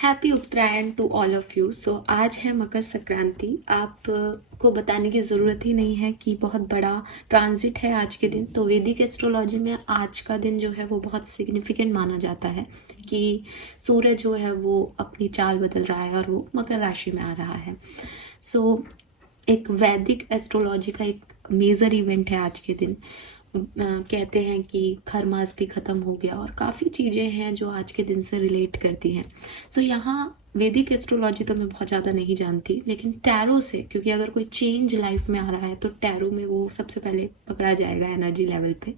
Happy Uttarayan to all of you. So आज है मकर संक्रांति। आपको बताने की ज़रूरत ही नहीं है कि बहुत बड़ा ट्रांजिट है आज के दिन। तो वैदिक एस्ट्रोलॉजी में आज का दिन जो है वो बहुत सिग्निफिकेंट माना जाता है कि सूर्य जो है वो अपनी चाल बदल रहा है और वो मकर राशि में आ रहा है। सो एक वैदिक एस्ट्रोलॉजी का एक मेजर इवेंट है आज के दिन। कहते हैं कि खरमास भी ख़त्म हो गया और काफ़ी चीज़ें हैं जो आज के दिन से रिलेट करती हैं। सो यहाँ वैदिक एस्ट्रोलॉजी तो मैं बहुत ज़्यादा नहीं जानती, लेकिन टैरो से, क्योंकि अगर कोई चेंज लाइफ में आ रहा है तो टैरो में वो सबसे पहले पकड़ा जाएगा एनर्जी लेवल पे।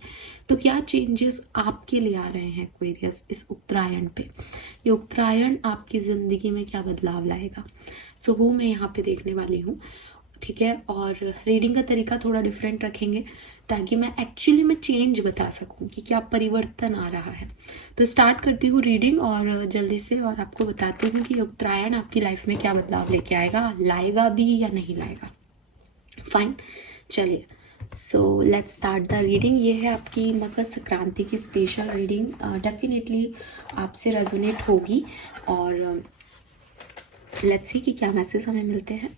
तो क्या चेंजेस आपके लिए आ रहे हैं एक्वेरियस इस उत्तरायण पे? ये उत्तरायण आपकी ज़िंदगी में क्या बदलाव लाएगा? सो वो मैं यहाँ पे देखने वाली हूँ, ठीक है। और रीडिंग का तरीका थोड़ा डिफरेंट रखेंगे ताकि मैं एक्चुअली में चेंज बता सकूं कि क्या परिवर्तन आ रहा है। तो स्टार्ट करती हूँ रीडिंग और जल्दी से, और आपको बताती हूँ कि उत्तरायण आपकी लाइफ में क्या बदलाव लेके आएगा, लाएगा भी या नहीं लाएगा। फाइन, चलिए। So let's start the reading. ये है आपकी मकर संक्रांति की स्पेशल रीडिंग। डेफिनेटली आपसे रेजोनेट होगी और लेट्स सी कि क्या मैसेज हमें मिलते हैं।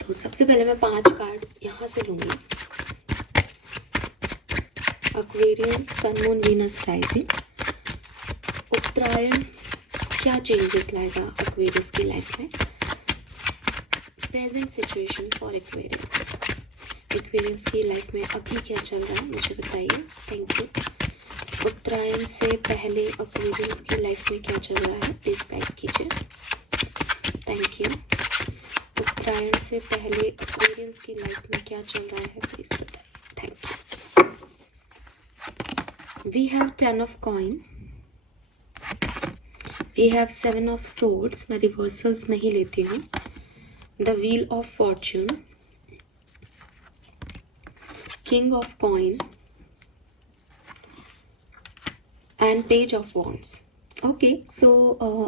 तो सबसे पहले मैं 5 कार्ड यहाँ से लूँगी। एक्वेरियस, सन, मून, वीनस, राइजिंग। उत्तरायण क्या चेंजेस लाएगा एक्वेरियस की लाइफ में? Present situation for Aquarius. Aquarius की लाइफ में अभी क्या चल रहा है मुझे बताइए। Thank you. उत्तरायण से पहले एक्वेरियस की लाइफ में क्या चल रहा है प्लीज गाइड कीजिए। Thank you. उत्तरायण से पहले एक्वेरियंस की लाइफ में क्या चल रहा है प्लीज बताइए। Thank you. We have 10 of coin, we have 7 of swords. मैं रिवर्सल्स नहीं लेती हूँ। The wheel of fortune, king of coin and page of wands. Okay, so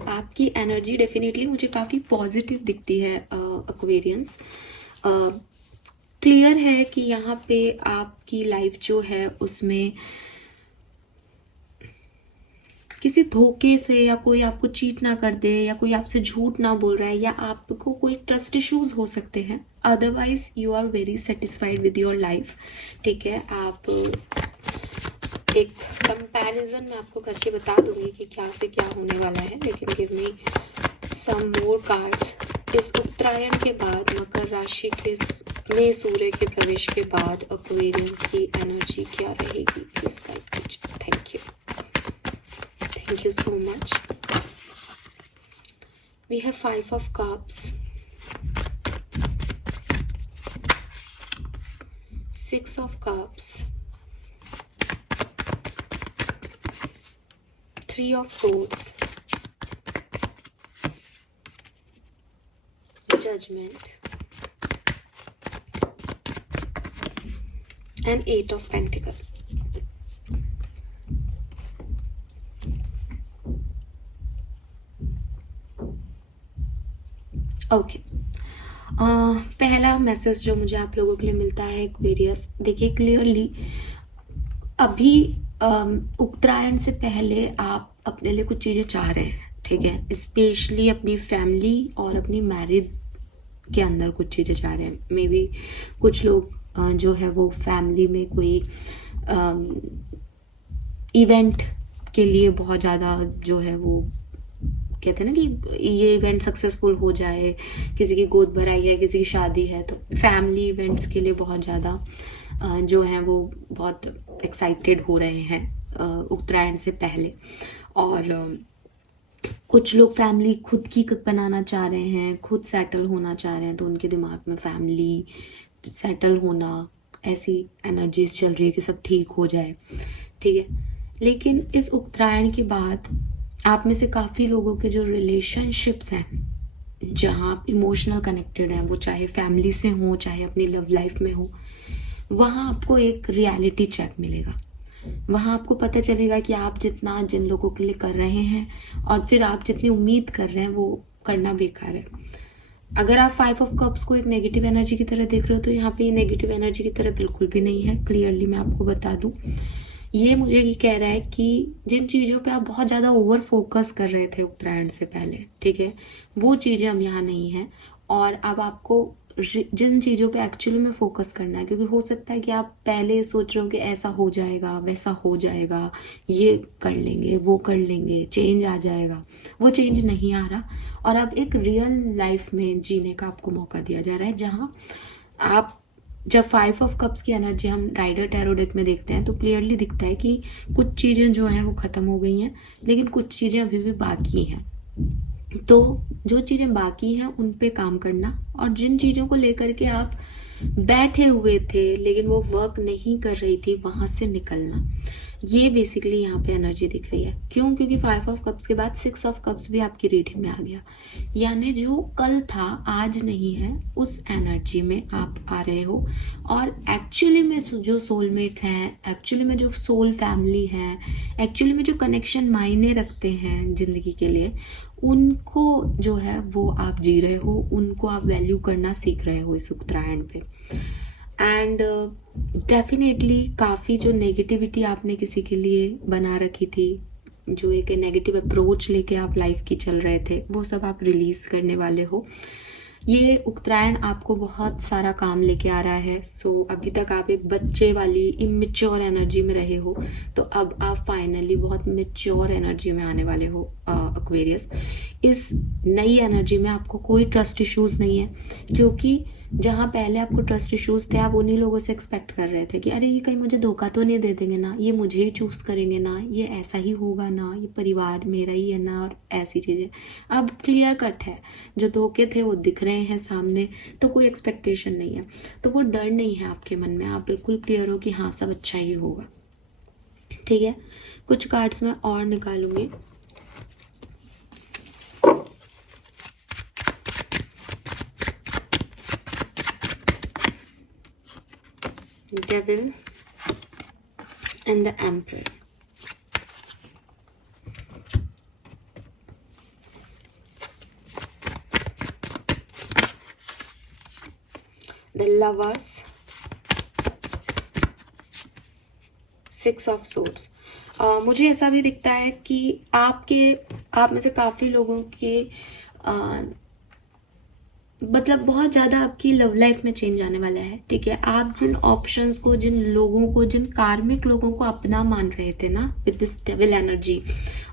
आपकी एनर्जी डेफिनेटली मुझे काफ़ी पॉजिटिव दिखती है एक्वेरियंस। क्लियर है कि यहाँ पे आपकी लाइफ जो है उसमें किसी धोखे से, या कोई आपको चीट ना कर दे, या कोई आपसे झूठ ना बोल रहा है, या आपको कोई ट्रस्ट इश्यूज हो सकते हैं। Otherwise you are very satisfied with your life, ठीक है। आप एक कंपैरिजन मैं आपको करके बता दूंगी कि क्या से क्या होने वाला है, लेकिन गिव मी सम मोर कार्ड्स। इस उत्तरायण के बाद मकर राशि के में सूर्य के प्रवेश के बाद एक्वेरियंस की एनर्जी क्या रहेगी प्लीज गाइड कीजिए। Thank you, thank you so much. We have 5 of cups, 6 of cups, 3 of swords, judgment and 8 of pentacles. Okay, पहला मैसेज जो मुझे आप लोगों के लिए मिलता है एक्वेरियस, देखिए क्लियरली अभी उत्तरायण से पहले आप अपने लिए कुछ चीज़ें चाह रहे हैं, ठीक है। स्पेशली अपनी फैमिली और अपनी मैरिज के अंदर कुछ चीज़ें चाह रहे हैं। मे बी कुछ लोग जो है वो फैमिली में कोई इवेंट के लिए बहुत ज़्यादा जो है वो कहते हैं ना कि ये इवेंट सक्सेसफुल हो जाए, किसी की गोद भराई है, किसी की शादी है, तो फैमिली इवेंट्स के लिए बहुत ज़्यादा जो है वो बहुत एक्साइटेड हो रहे हैं उत्तरायण से पहले। और कुछ लोग फैमिली खुद की बनाना चाह रहे हैं, खुद सेटल होना चाह रहे हैं, तो उनके दिमाग में फैमिली सेटल होना ऐसी एनर्जीज चल रही है कि सब ठीक हो जाए, ठीक है। लेकिन इस उत्तरायण के बाद आप में से काफ़ी लोगों के जो रिलेशनशिप्स हैं, जहाँ आप इमोशनल कनेक्टेड हैं, वो चाहे फैमिली से हो चाहे अपनी लव लाइफ में हो, वहाँ आपको एक रियलिटी चेक मिलेगा। वहाँ आपको पता चलेगा कि आप जितना जिन लोगों के लिए कर रहे हैं और फिर आप जितनी उम्मीद कर रहे हैं वो करना बेकार है। अगर आप 5 ऑफ कप्स को एक नेगेटिव एनर्जी की तरह देख रहे हो तो यहाँ पे ये नेगेटिव एनर्जी की तरह बिल्कुल भी नहीं है। क्लियरली मैं आपको बता दूँ, ये मुझे ये कह रहा है कि जिन चीज़ों पे आप बहुत ज़्यादा ओवर फोकस कर रहे थे उत्तरायण से पहले, ठीक है, वो चीज़ें अब यहाँ नहीं हैं। और अब आपको जिन चीज़ों पे एक्चुअली में फोकस करना है, क्योंकि हो सकता है कि आप पहले सोच रहे हो कि ऐसा हो जाएगा, वैसा हो जाएगा, ये कर लेंगे, वो कर लेंगे, चेंज आ जाएगा, वो चेंज नहीं आ रहा। और अब एक रियल लाइफ में जीने का आपको मौका दिया जा रहा है, जहाँ आप जब 5 ऑफ कप्स की एनर्जी हम राइडर टैरो डेक में देखते हैं तो क्लियरली दिखता है कि कुछ चीज़ें जो हैं वो ख़त्म हो गई हैं, लेकिन कुछ चीज़ें अभी भी बाकी हैं। तो जो चीज़ें बाकी हैं उन पे काम करना, और जिन चीज़ों को लेकर के आप बैठे हुए थे लेकिन वो वर्क नहीं कर रही थी, वहाँ से निकलना, ये बेसिकली यहाँ पे एनर्जी दिख रही है। क्यों? क्योंकि 5 ऑफ कप्स के बाद 6 ऑफ कप्स भी आपकी रीडिंग में आ गया, यानी जो कल था आज नहीं है, उस एनर्जी में आप आ रहे हो। और एक्चुअली में जो सोलमेट्स हैं, एक्चुअली में जो सोल फैमिली है, एक्चुअली में जो कनेक्शन मायने रखते हैं ज़िंदगी के लिए, उनको जो है वो आप जी रहे हो, उनको आप वैल्यू करना सीख रहे हो इस उत्तरायण पे। एंड डेफिनेटली काफ़ी जो नेगेटिविटी आपने किसी के लिए बना रखी थी, जो एक नेगेटिव अप्रोच लेके आप लाइफ की चल रहे थे, वो सब आप रिलीज़ करने वाले हो। ये उत्तरायण आपको बहुत सारा काम लेके आ रहा है। सो अभी तक आप एक बच्चे वाली इमेच्योर एनर्जी में रहे हो, तो अब आप फाइनली बहुत मेच्योर एनर्जी में आने वाले हो एक्वेरियस। इस नई एनर्जी में आपको कोई ट्रस्ट इश्यूज़ नहीं है, क्योंकि जहाँ पहले आपको ट्रस्ट इश्यूज़ थे, आप उन्हीं लोगों से एक्सपेक्ट कर रहे थे कि अरे ये कहीं मुझे धोखा तो नहीं दे देंगे ना, ये मुझे ही चूज़ करेंगे ना, ये ऐसा ही होगा ना, ये परिवार मेरा ही है ना, और ऐसी चीज़ें। अब क्लियर कट है, जो धोखे थे वो दिख रहे हैं सामने, तो कोई एक्सपेक्टेशन नहीं है, तो वो डर नहीं है आपके मन में। आप बिल्कुल क्लियर हो कि हाँ सब अच्छा ही होगा, ठीक है। कुछ कार्ड्स मैं और निकालूंगी। Devil and the Emperor. The Lovers. 6 of Swords. मुझे ऐसा भी दिखता है कि आप में से काफ़ी लोगों के मतलब बहुत ज़्यादा आपकी लव लाइफ में चेंज आने वाला है, ठीक है। आप जिन ऑप्शंस को, जिन लोगों को, जिन कार्मिक लोगों को अपना मान रहे थे ना विद दिस डेविल एनर्जी,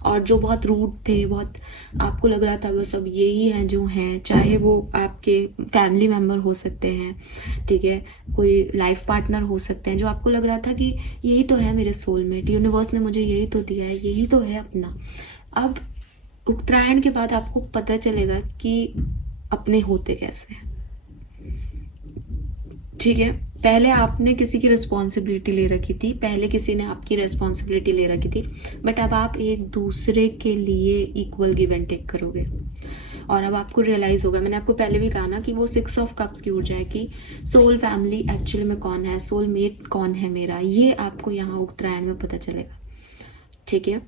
और जो बहुत रूड थे, बहुत आपको लग रहा था वो सब यही हैं जो हैं, चाहे वो आपके फैमिली मेम्बर हो सकते हैं, ठीक है, कोई लाइफ पार्टनर हो सकते हैं, जो आपको लग रहा था कि यही तो है मेरे सोलमेट, यूनिवर्स ने मुझे यही तो दिया है, यही तो है अपना। अब उत्तरायण के बाद आपको पता चलेगा कि अपने होते कैसे, ठीक है। पहले आपने किसी की रिस्पॉन्सिबिलिटी ले रखी थी, पहले किसी ने आपकी रिस्पॉन्सिबिलिटी ले रखी थी, बट अब आप एक दूसरे के लिए इक्वल गिव एंड टेक करोगे। और अब आपको रियलाइज होगा, मैंने आपको पहले भी कहा ना कि वो 6 ऑफ कप्स की ऊर्जा है कि सोल फैमिली एक्चुअली में कौन है, सोल मेट कौन है मेरा, ये आपको यहाँ उत्तरायण में पता चलेगा, ठीक है।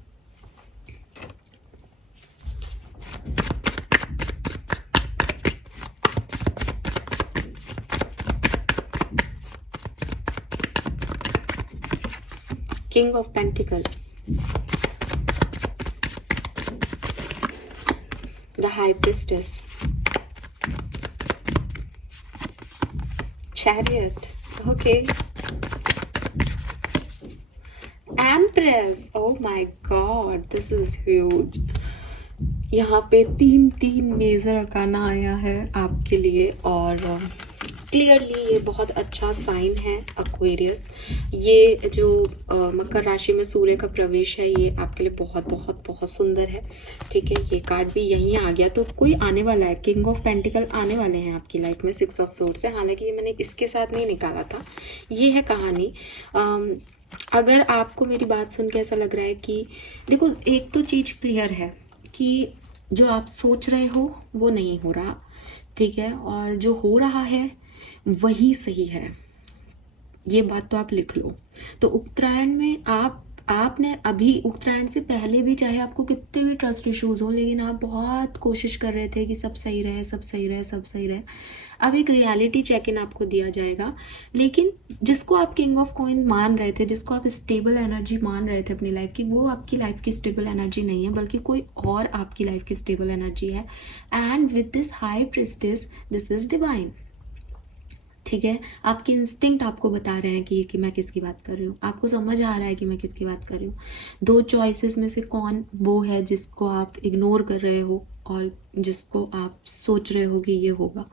King of Pentacle, the High Priestess, Chariot, okay, Empress, oh my god, this is huge। यहाँ पे 3 मेजर अरकाना आया है आपके लिए, और क्लियरली ये बहुत अच्छा साइन है एक्वेरियस। ये जो मकर राशि में सूर्य का प्रवेश है, ये आपके लिए बहुत बहुत बहुत सुंदर है, ठीक है। ये कार्ड भी यहीं आ गया, तो कोई आने वाला है, किंग ऑफ पेंटिकल आने वाले हैं आपकी लाइफ में 6 ऑफ सोर्ड से। हालांकि ये मैंने इसके साथ नहीं निकाला था, ये है कहानी। अगर आपको मेरी बात सुन के ऐसा लग रहा है कि देखो, एक तो चीज़ क्लियर है कि जो आप सोच रहे हो वो नहीं हो रहा, ठीक है, और जो हो रहा है वही सही है, ये बात तो आप लिख लो। तो उत्तरायण में आप आपने अभी उत्तरायण से पहले भी चाहे आपको कितने भी ट्रस्ट इश्यूज हो, लेकिन आप बहुत कोशिश कर रहे थे कि सब सही रहे, सब सही रहे, सब सही रहे। अब एक रियलिटी चेक इन आपको दिया जाएगा, लेकिन जिसको आप किंग ऑफ कॉइन मान रहे थे, जिसको आप स्टेबल एनर्जी मान रहे थे अपनी लाइफ की, वो आपकी लाइफ की स्टेबल एनर्जी नहीं है, बल्कि कोई और आपकी लाइफ की स्टेबल एनर्जी है। And with this high priestess, this is divine. ठीक है, आपके इंस्टिंक्ट आपको बता रहे हैं कि मैं किसकी बात कर रही हूँ, आपको समझ आ रहा है कि मैं किसकी बात कर रही हूँ। दो चॉइसेस में से कौन वो है जिसको आप इग्नोर कर रहे हो और जिसको आप सोच रहे हो कि ये होगा।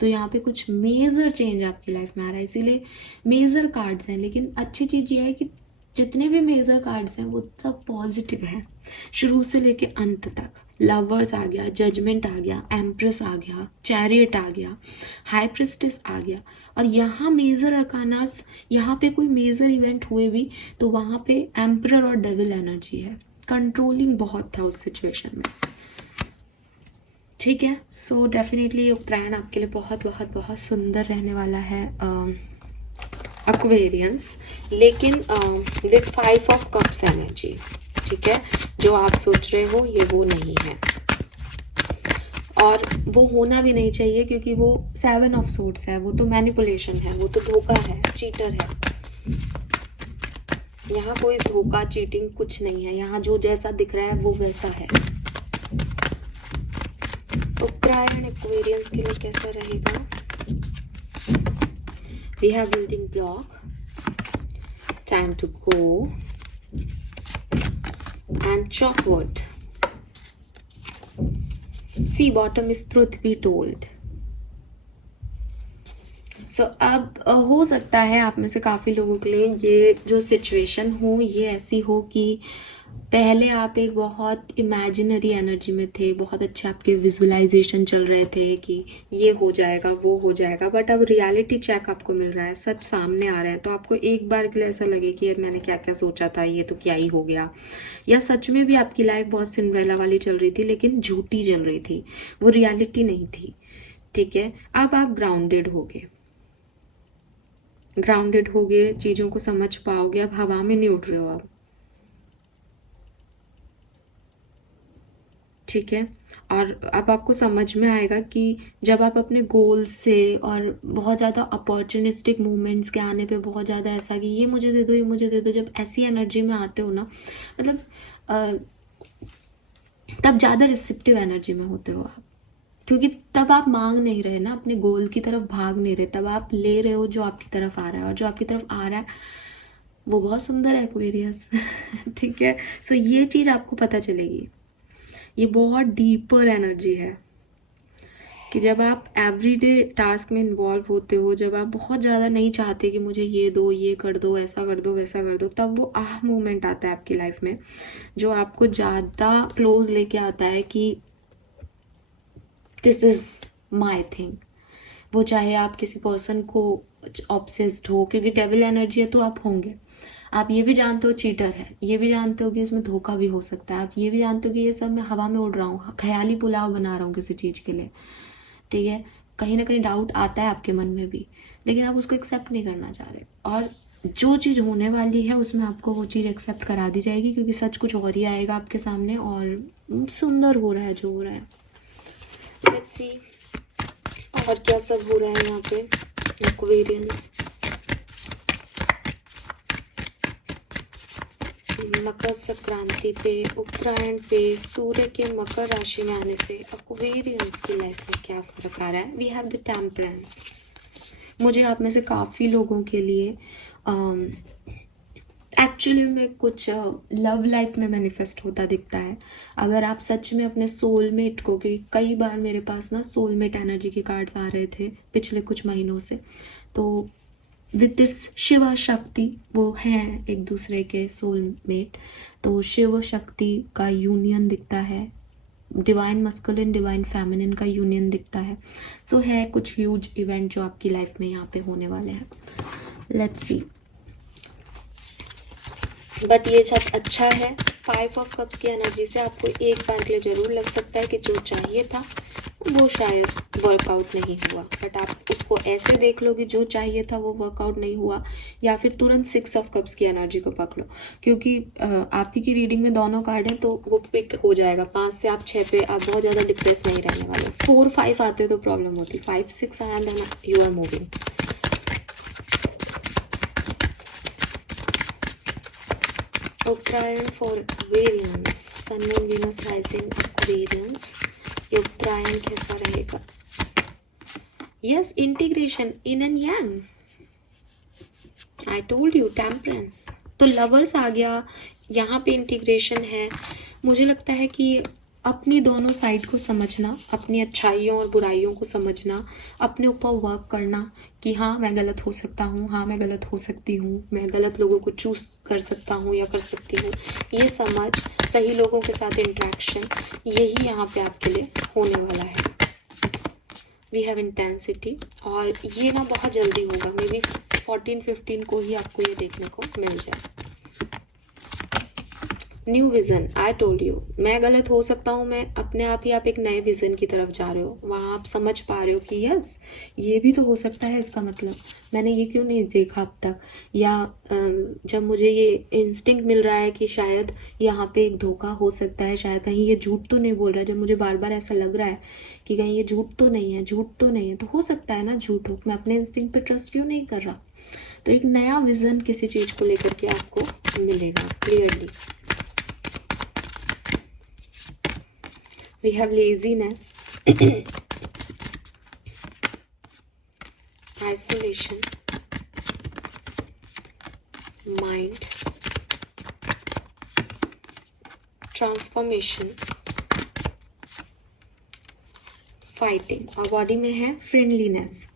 तो यहाँ पे कुछ मेजर चेंज आपकी लाइफ में आ रहा है, इसीलिए मेजर कार्ड्स हैं। लेकिन अच्छी चीज़ ये है कि जितने भी मेजर कार्ड्स हैं वो सब पॉजिटिव हैं, शुरू से लेके अंत तक। लवर्स आ गया, जजमेंट आ गया, एम्प्रेस आ गया, चैरियट आ गया, हाई प्रिस्टेस आ गया। और यहाँ मेजर अरकानास, यहाँ पे कोई मेजर इवेंट हुए भी तो वहाँ पे एम्परर और डेविल एनर्जी है। कंट्रोलिंग बहुत था उस सिचुएशन में। ठीक है, सो डेफिनेटली उत्तरायण आपके लिए बहुत बहुत बहुत सुंदर रहने वाला है एक्वेरियंस, लेकिन विद 5 ऑफ कप्स एनर्जी। ठीक है, जो आप सोच रहे हो ये वो नहीं है, और वो होना भी नहीं चाहिए, क्योंकि वो 7 ऑफ सोर्ड्स है, वो तो मैनिपुलेशन है, वो तो धोखा है, चीटर है। यहाँ कोई धोखा, चीटिंग कुछ नहीं है, यहाँ जो जैसा दिख रहा है वो वैसा है। उत्तरायण एक्वेरियंस के लिए कैसा रहेगा? We have building block, time to go, and chalkwood. See, bottom is truth be told. So अब हो सकता है आप में से काफ़ी लोगों के लिए ये जो सिचुएशन हो ये ऐसी हो कि पहले आप एक बहुत इमेजिनरी एनर्जी में थे, बहुत अच्छे आपके विजुअलाइजेशन चल रहे थे कि ये हो जाएगा, वो हो जाएगा, बट अब रियलिटी चेक आपको मिल रहा है, सच सामने आ रहा है, तो आपको एक बार के लिए ऐसा लगे कि यार मैंने क्या क्या सोचा था, ये तो क्या ही हो गया। या सच में भी आपकी लाइफ बहुत सिंड्रेला वाली चल रही थी, लेकिन झूठी चल रही थी, वो रियलिटी नहीं थी। ठीक है, अब आप ग्राउंडेड हो गए, चीज़ों को समझ पाओगे, अब हवा में नहीं उड़ रहे हो आप। ठीक है, और अब आपको समझ में आएगा कि जब आप अपने गोल से और बहुत ज़्यादा अपॉर्चुनिस्टिक मूवमेंट्स के आने पे बहुत ज़्यादा ऐसा कि ये मुझे दे दो, ये मुझे दे दो, जब ऐसी एनर्जी में आते हो ना, मतलब तब ज़्यादा रिसेप्टिव एनर्जी में होते हो आप, क्योंकि तब आप मांग नहीं रहे ना, अपने गोल की तरफ भाग नहीं रहे, तब आप ले रहे हो जो आपकी तरफ आ रहा है, और जो आपकी तरफ आ रहा है वो बहुत सुंदर है एक्वेरियस। ठीक है, सो ये चीज़ आपको पता चलेगी, ये बहुत डीपर एनर्जी है कि जब आप एवरीडे टास्क में इन्वॉल्व होते हो, जब आप बहुत ज़्यादा नहीं चाहते कि मुझे ये दो, ये कर दो, ऐसा कर दो, वैसा कर दो, तब वो आह मोमेंट आता है आपकी लाइफ में जो आपको ज़्यादा क्लोज लेके आता है कि दिस इज़ माई थिंग। वो चाहे आप किसी पर्सन को ऑब्सेस्ड हो, क्योंकि डेविल एनर्जी है तो आप होंगे। आप ये भी जानते हो चीटर है, ये भी जानते हो कि इसमें धोखा भी हो सकता है, आप ये भी जानते हो कि ये सब मैं हवा में उड़ रहा हूँ, ख्याली पुलाव बना रहा हूँ किसी चीज़ के लिए। ठीक है, कहीं ना कहीं डाउट आता है आपके मन में भी, लेकिन आप उसको एक्सेप्ट नहीं करना चाह रहे, और जो चीज़ होने वाली है उसमें आपको वो चीज़ एक्सेप्ट करा दी जाएगी, क्योंकि सच कुछ और ही आएगा आपके सामने, और सुंदर हो रहा है जो हो रहा है। लेट्स सी और क्या सब हो रहा है यहाँ पे एक्वेरियंस। मकर संक्रांति पे, उत्तरायण पे, सूर्य के मकर राशि में आने से एक्वेरियंस की लाइफ में क्या फर्क आ रहा है? We have the temperance. मुझे आप में से काफ़ी लोगों के लिए एक्चुअली में कुछ लव लाइफ में मैनिफेस्ट होता दिखता है। अगर आप सच में अपने सोलमेट को, क्योंकि कई बार मेरे पास ना सोलमेट एनर्जी के कार्ड्स आ रहे थे पिछले कुछ महीनों से, तो विद दिस शिव शक्ति, वो हैं एक दूसरे के सोलमेट, तो शिव शक्ति का यूनियन दिखता है, डिवाइन मस्कुलिन डिवाइन फेमिनिन का यूनियन दिखता है। सो है कुछ ह्यूज इवेंट जो आपकी लाइफ में यहाँ पे होने वाले हैं। लेट्स सी, बट ये सब अच्छा है। 5 ऑफ कप्स की एनर्जी से आपको एक बार के लिए जरूर लग सकता है कि जो चाहिए था वो शायद वर्कआउट नहीं हुआ, बट आप उसको ऐसे देख लो कि जो चाहिए था वो वर्कआउट नहीं हुआ, या फिर तुरंत 6 ऑफ कप्स की एनर्जी को पकड़ो, क्योंकि आपकी की रीडिंग में दोनों कार्ड हैं तो वो पिक हो जाएगा। 5 से आप 6 पे आप बहुत ज़्यादा डिप्रेस नहीं रहने वाले। 4 5 आते तो प्रॉब्लम होती। 5 6 आया then you are moving. Uttarayan for Aquarians, sun moon Venus rising Aquarians, ये उत्तरायण कैसा रहेगा? Yes, integration yin and yang, I told you, temperance. तो लवर्स आ गया यहाँ पे, इंटीग्रेशन है। मुझे लगता है कि अपनी दोनों साइड को समझना, अपनी अच्छाइयों और बुराइयों को समझना, अपने ऊपर वर्क करना कि हाँ मैं गलत हो सकता हूँ, हाँ मैं गलत हो सकती हूँ, मैं गलत लोगों को चूज कर सकता हूँ या कर सकती हूँ, ये समझ, सही लोगों के साथ इंट्रैक्शन, यही यहाँ पे आपके लिए होने वाला है। वी हैव इंटेंसिटी, और ये ना बहुत जल्दी होगा, मे बी 14-15 को ही आपको ये देखने को मिल जाए। New vision, I told you, मैं गलत हो सकता हूँ, मैं अपने आप ही आप एक नए विजन की तरफ जा रहे हो, वहाँ आप समझ पा रहे हो कि यस ये भी तो हो सकता है, इसका मतलब मैंने ये क्यों नहीं देखा अब तक, या जब मुझे ये इंस्टिंक्ट मिल रहा है कि शायद यहाँ पे एक धोखा हो सकता है, शायद कहीं ये झूठ तो नहीं बोल रहा है, जब मुझे बार बार ऐसा लग रहा है कि कहीं ये झूठ तो नहीं है, झूठ तो नहीं है, तो हो सकता है ना झूठ हो, मैं अपने इंस्टिंक्ट पे ट्रस्ट क्यों नहीं कर रहा? तो एक नया विजन किसी चीज को लेकर के आपको मिलेगा clearly. We have laziness, isolation, mind, transformation, fighting, और बॉडी में है फ्रेंडलीनेस।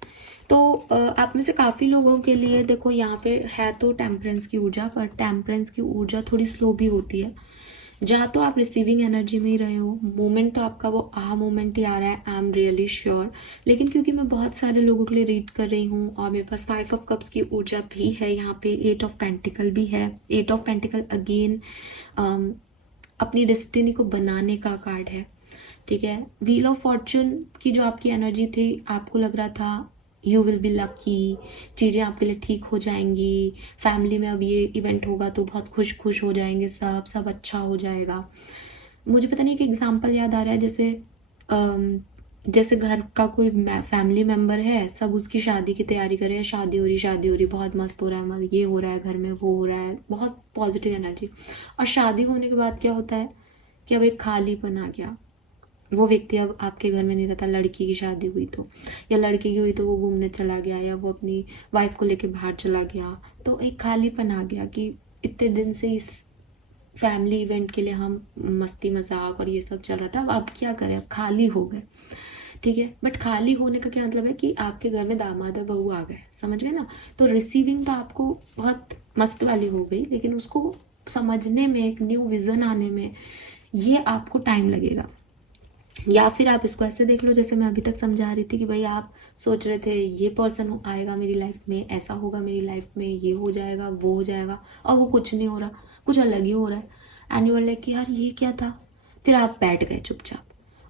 तो आप में से काफ़ी लोगों के लिए देखो यहाँ पे है तो टेम्परेंस की ऊर्जा, पर टेम्परेंस की ऊर्जा थोड़ी स्लो भी होती है। जहाँ तो आप रिसीविंग एनर्जी में ही रहे हो, मोमेंट तो आपका वो मोमेंट ही आ रहा है, आई एम रियली श्योर। लेकिन क्योंकि मैं बहुत सारे लोगों के लिए रीड कर रही हूँ और मेरे पास 5 ऑफ कप्स की ऊर्जा भी है, यहाँ पे 8 ऑफ पेंटिकल भी है। 8 ऑफ पेंटिकल अगेन अपनी डेस्टिनी को बनाने का कार्ड है, ठीक है। व्हील ऑफ फॉर्चून की जो आपकी एनर्जी थी, आपको लग रहा था यू विल बी लकी, चीज़ें आपके लिए ठीक हो जाएंगी, फैमिली में अब ये इवेंट होगा तो बहुत खुश खुश हो जाएंगे, सब अच्छा हो जाएगा। मुझे पता नहीं, एक एग्जांपल याद आ रहा है, जैसे घर का कोई फैमिली मेम्बर है, सब उसकी शादी की तैयारी कर रहे हैं, शादी हो रही, बहुत मस्त हो रहा है, ये हो रहा है घर में, वो हो रहा है, बहुत पॉजिटिव एनर्जी। और शादी होने के बाद क्या होता है कि अब एक खालीपन आ गया, वो व्यक्ति अब आपके घर में नहीं रहता। लड़की की शादी हुई तो, या लड़के की हुई तो वो घूमने चला गया, या वो अपनी वाइफ को लेके बाहर चला गया, तो एक खालीपन आ गया कि इतने दिन से इस फैमिली इवेंट के लिए हम मस्ती मजाक और ये सब चल रहा था, अब क्या करें, अब खाली हो गए, ठीक है। बट खाली होने का क्या मतलब है कि आपके घर में दामाद और बहू आ गए, समझ गए ना। तो रिसीविंग तो आपको बहुत मस्त वाली हो गई, लेकिन उसको समझने में, एक न्यू विजन आने में ये आपको टाइम लगेगा। या फिर आप इसको ऐसे देख लो, जैसे मैं अभी तक समझा रही थी कि भाई आप सोच रहे थे ये पर्सन आएगा मेरी लाइफ में, ऐसा होगा मेरी लाइफ में, ये हो जाएगा, वो हो जाएगा, और वो कुछ नहीं हो रहा, कुछ अलग ही हो रहा है। एंड यू आर लाइक कि यार ये क्या था, फिर आप बैठ गए चुपचाप,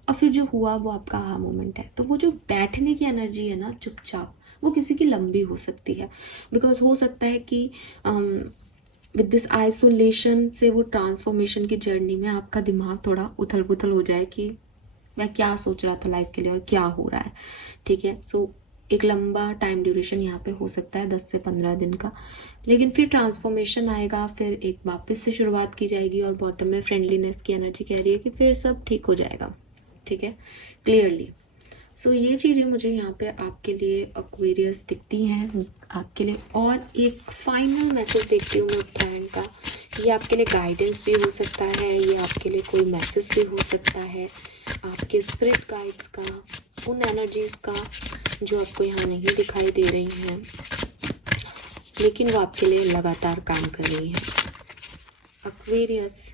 और फिर जो हुआ वो आपका मोमेंट है। तो वो जो बैठने की एनर्जी है ना चुपचाप, वो किसी की लंबी हो सकती है, बिकॉज हो सकता है कि विद दिस आइसोलेशन से वो ट्रांसफॉर्मेशन की जर्नी में आपका दिमाग थोड़ा उथल पुथल हो जाए कि मैं क्या सोच रहा था लाइफ के लिए और क्या हो रहा है, ठीक है। सो एक लंबा टाइम ड्यूरेशन यहाँ पे हो सकता है 10 से 15 दिन का, लेकिन फिर ट्रांसफॉर्मेशन आएगा, फिर एक वापस से शुरुआत की जाएगी, और बॉटम में फ्रेंडलीनेस की एनर्जी कह रही है कि फिर सब ठीक हो जाएगा, ठीक है, क्लियरली। सो ये चीज़ें मुझे यहाँ पे आपके लिए एक्वेरियस दिखती हैं आपके लिए। और एक फाइनल मैसेज देखती हूँ मैं उत्तरायण का, ये आपके लिए गाइडेंस भी हो सकता है, ये आपके लिए कोई मैसेज भी हो सकता है, आपके स्पिरिट गाइड्स का, उन एनर्जीज का जो आपको यहाँ नहीं दिखाई दे रही हैं, लेकिन वो आपके लिए लगातार काम कर रही हैं। एक्वेरियस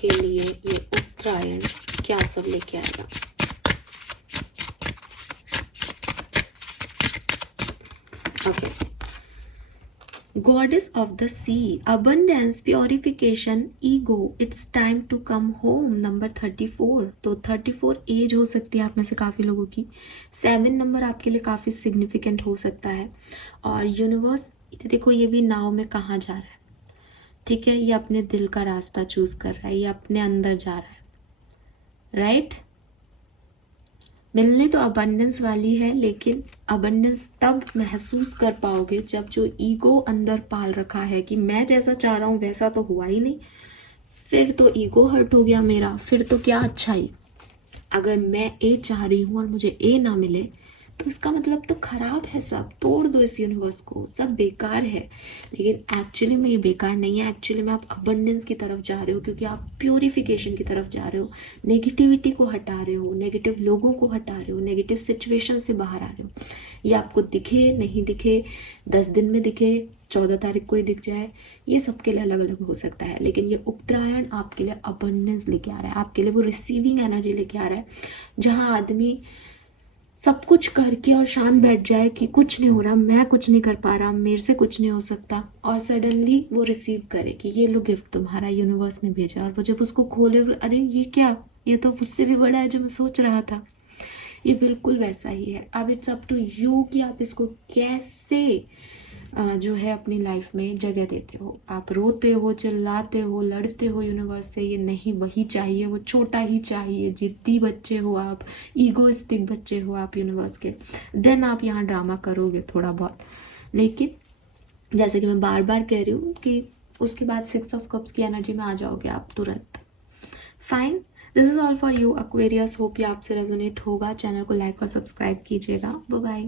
के लिए ये उत्तरायण क्या सब लेके आएगा। Okay, goddess of the sea, abundance, purification, ego, it's time to come home, number 34। तो 34 एज हो सकती है आप में से काफ़ी लोगों की। 7 नंबर आपके लिए काफ़ी सिग्निफिकेंट हो सकता है। और यूनिवर्स देखो ये भी नाव में कहाँ जा रहा है, ठीक है, ये अपने दिल का रास्ता चूज कर रहा है, ये अपने अंदर जा रहा है, राइट। मिलने तो अबंडेंस वाली है, लेकिन अबंडेंस तब महसूस कर पाओगे जब जो ईगो अंदर पाल रखा है कि मैं जैसा चाह रहा हूँ वैसा तो हुआ ही नहीं, फिर तो ईगो हर्ट हो गया मेरा, फिर तो क्या अच्छा ही। अगर मैं ए चाह रही हूँ और मुझे ए ना मिले तो इसका मतलब तो खराब है, सब तोड़ दो इस यूनिवर्स को, सब बेकार है। लेकिन एक्चुअली में ये बेकार नहीं है, एक्चुअली में आप अबंडेंस की तरफ जा रहे हो, क्योंकि आप प्योरिफिकेशन की तरफ जा रहे हो, नेगेटिविटी को हटा रहे हो, नेगेटिव लोगों को हटा रहे हो, नेगेटिव सिचुएशन से बाहर आ रहे हो। ये आपको दिखे नहीं दिखे, 10 दिन में दिखे, 14 तारीख को ही दिख जाए, ये सबके लिए अलग अलग हो सकता है। लेकिन ये उत्तरायण आपके लिए अबंडेंस लेके आ रहा है, आपके लिए वो रिसीविंग एनर्जी लेके आ रहा है, जहाँ आदमी सब कुछ करके और शांत बैठ जाए कि कुछ नहीं हो रहा, मैं कुछ नहीं कर पा रहा, मेरे से कुछ नहीं हो सकता, और सडनली वो रिसीव करे कि ये लो गिफ्ट तुम्हारा यूनिवर्स ने भेजा, और वो जब उसको खोले, अरे ये क्या, ये तो मुझसे भी बड़ा है जो मैं सोच रहा था। ये बिल्कुल वैसा ही है। अब इट्स अप टू यू कि आप इसको कैसे जो है अपनी लाइफ में जगह देते हो। आप रोते हो, चिल्लाते हो, लड़ते हो यूनिवर्स से, ये नहीं वही चाहिए, वो छोटा ही चाहिए, जिद्दी बच्चे हो आप, ईगोइस्टिक बच्चे हो आप यूनिवर्स के, देन आप यहाँ ड्रामा करोगे थोड़ा बहुत। लेकिन जैसे कि मैं बार बार कह रही हूँ कि उसके बाद 6 ऑफ कप्स की एनर्जी में आ जाओगे आप तुरंत। Fine, this is all for you Aquarius, hope ये आपसे रेजोनेट होगा। चैनल को लाइक और सब्सक्राइब कीजिएगा। Bye bye.